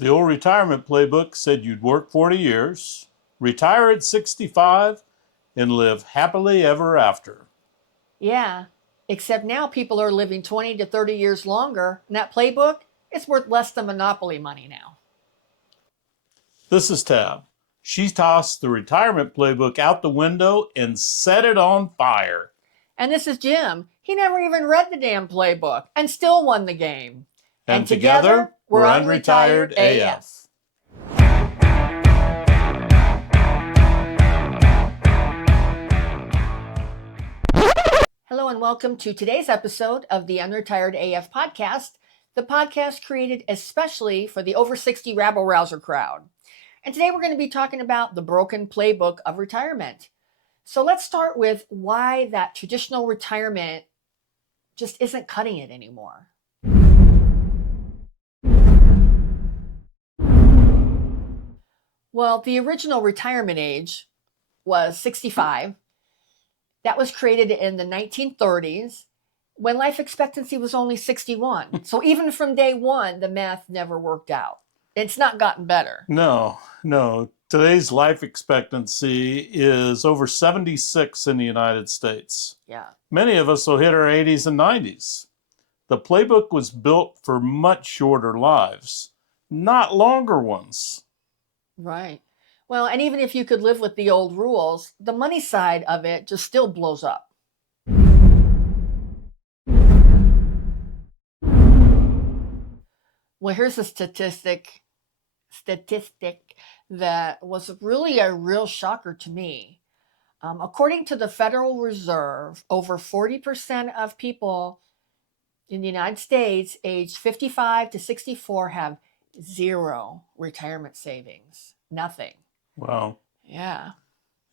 The old retirement playbook said you'd work 40 years, retire at 65, and live happily ever after. Yeah, except now people are living 20 to 30 years longer, and that playbook is worth less than Monopoly money now. This is Tab. She tossed the retirement playbook out the window and set it on fire. And this is Jim. He never even read the damn playbook and still won the game. And together, we're Unretired AF. Hello and welcome to today's episode of the Unretired AF podcast, the podcast created especially for the over 60 rabble-rouser crowd. And today we're going to be talking about the broken playbook of retirement. So let's start with why that traditional retirement just isn't cutting it anymore. Well, the original retirement age was 65. That was created in the 1930s when life expectancy was only 61. So even from day one, the math never worked out. It's not gotten better. No. Today's life expectancy is over 76 in the United States. Yeah. Many of us will hit our 80s and 90s. The playbook was built for much shorter lives, not longer ones. Right. Well, and even if you could live with the old rules, the money side of it just still blows up. Well, here's a statistic that was really a real shocker to me. According to the Federal Reserve, over 40% of people in the United States aged 55 to 64 have zero retirement savings. Nothing. Wow. Yeah.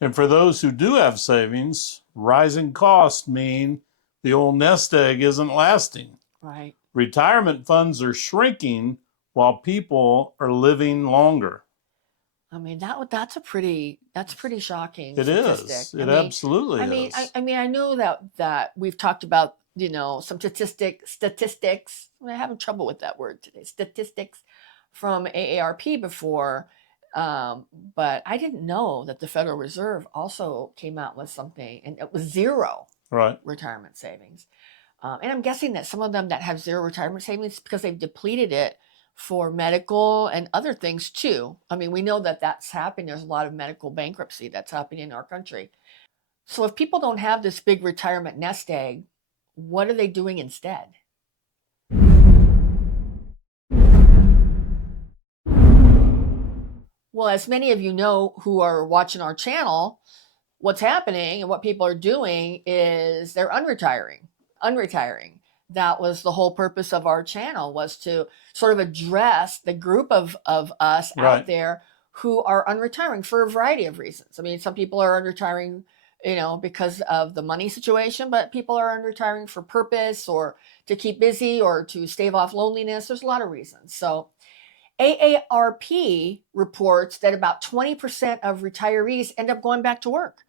And for those who do have savings, rising costs mean the old nest egg isn't lasting. Right. Retirement funds are shrinking while people are living longer. I mean, that's pretty shocking It statistic. is. It absolutely is. I know that we've talked about, some statistics. I'm having trouble with that word today. Statistics from AARP before, but I didn't know that the Federal Reserve also came out with something, and it was zero retirement savings. And I'm guessing that some of them that have zero retirement savings because they've depleted it for medical and other things too. I mean, we know that that's happening. There's a lot of medical bankruptcy that's happening in our country. So if people don't have this big retirement nest egg, what are they doing instead? Well, as many of you know who are watching our channel, what's happening and what people are doing is they're unretiring. That was the whole purpose of our channel, was to sort of address the group of us out there who are unretiring for a variety of reasons. I mean, some people are unretiring, because of the money situation, but people are unretiring for purpose or to keep busy or to stave off loneliness. There's a lot of reasons. So AARP reports that about 20% of retirees end up going back to work.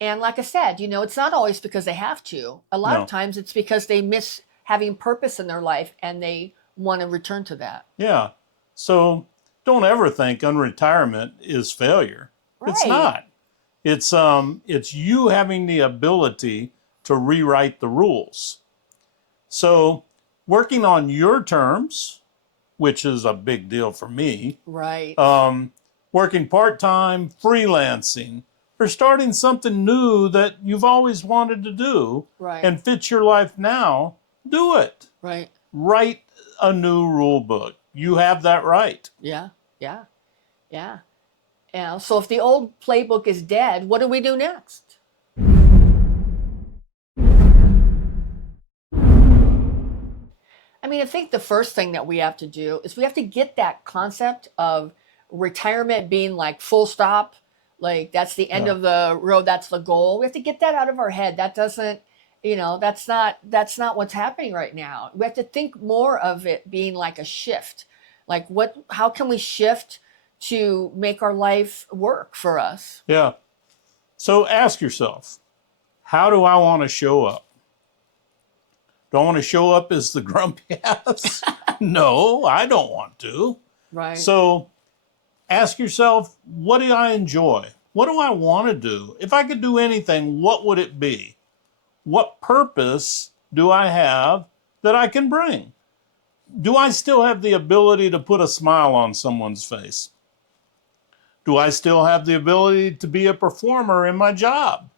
And like I said, it's not always because they have to. A lot of times it's because they miss having purpose in their life and they want to return to that. Yeah. So don't ever think unretirement is failure. Right. It's not. It's you having the ability to rewrite the rules. So working on your terms, which is a big deal for me. Right. Working part-time, freelancing, or starting something new that you've always wanted to do and fits your life now, do it. Right. Write a new rule book. You have that right. Yeah. So if the old playbook is dead, what do we do next? I mean, I think the first thing that we have to do is we have to get that concept of retirement being like full stop. Like that's the end of the road. That's the goal. We have to get that out of our head. That doesn't, that's not what's happening right now. We have to think more of it being like a shift. Like how can we shift to make our life work for us? Yeah. So ask yourself, how do I want to show up? Do I want to show up as the grumpy ass? No, I don't want to. Right. So ask yourself, what do I enjoy? What do I want to do? If I could do anything, what would it be? What purpose do I have that I can bring? Do I still have the ability to put a smile on someone's face? Do I still have the ability to be a performer in my job?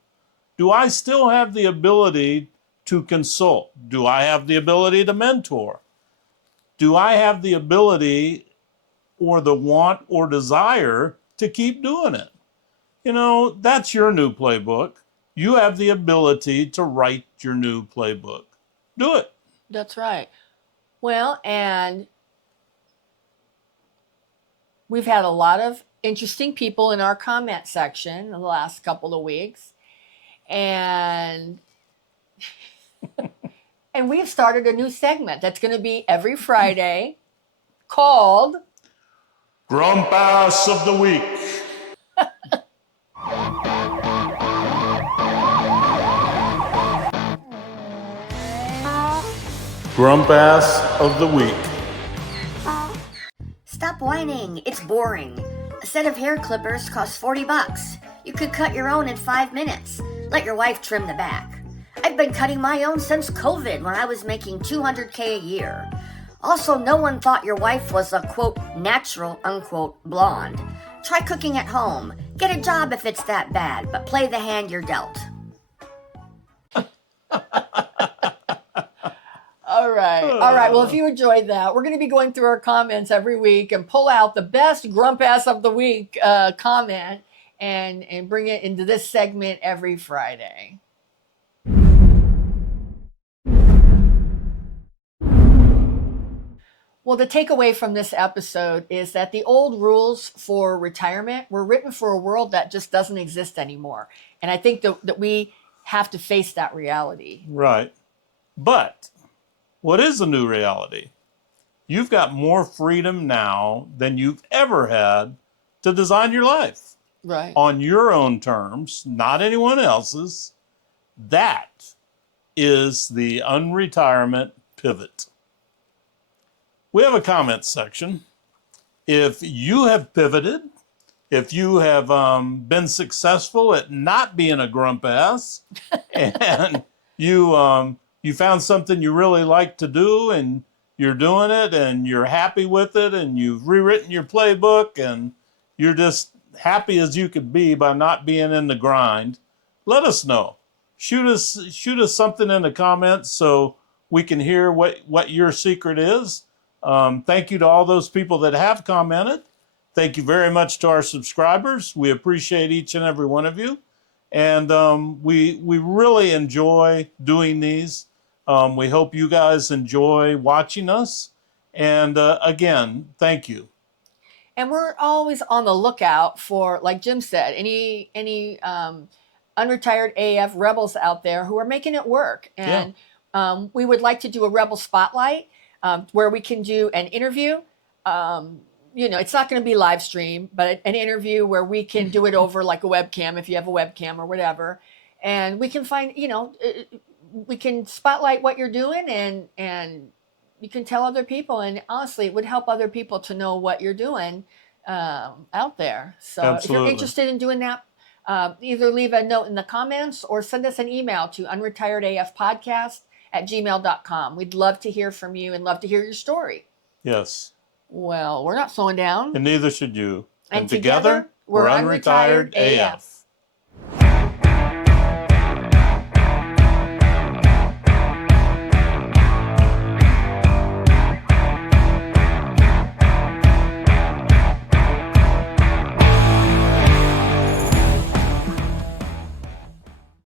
Do I still have the ability to consult? Do I have the ability to mentor? Do I have the ability or the want or desire to keep doing it? You know, that's your new playbook. You have the ability to write your new playbook. Do it. That's right. Well, and we've had a lot of interesting people in our comment section in the last couple of weeks. And and we've started a new segment that's going to be every Friday called Grump Ass of the Week. Grump Ass of the Week. Stop whining, it's boring. A set of hair clippers costs $40. You could cut your own in 5 minutes. Let your wife trim the back. I've been cutting my own since COVID when I was making $200K a year. Also, no one thought your wife was a, quote, natural, unquote, blonde. Try cooking at home. Get a job if it's that bad, but play the hand you're dealt. All right. All right. Well, if you enjoyed that, we're going to be going through our comments every week and pull out the best Grump Ass of the Week comment and bring it into this segment every Friday. Well, the takeaway from this episode is that the old rules for retirement were written for a world that just doesn't exist anymore. And I think that we have to face that reality. Right. But what is the new reality? You've got more freedom now than you've ever had to design your life. Right. On your own terms, not anyone else's. That is the Unretirement pivot. We have a comment section. If you have pivoted, if you have been successful at not being a grump ass, and you found something you really like to do, and you're doing it, and you're happy with it, and you've rewritten your playbook, and you're just happy as you could be by not being in the grind, let us know. Shoot us something in the comments so we can hear what your secret is. Thank you to all those people that have commented. Thank you very much to our subscribers. We appreciate each and every one of you. And we really enjoy doing these. We hope you guys enjoy watching us. And again, thank you. And we're always on the lookout for, like Jim said, any unretired AF rebels out there who are making it work. And we would like to do a rebel spotlight where we can do an interview. It's not going to be live stream, but an interview where we can do it over like a webcam, if you have a webcam or whatever. And we can find, we can spotlight what you're doing and you can tell other people. And honestly, it would help other people to know what you're doing out there. So Absolutely. If you're interested in doing that, either leave a note in the comments or send us an email to unretiredafpodcast@gmail.com. We'd love to hear from you and love to hear your story. Yes. Well, we're not slowing down. And neither should you. And together, we're Unretired AF.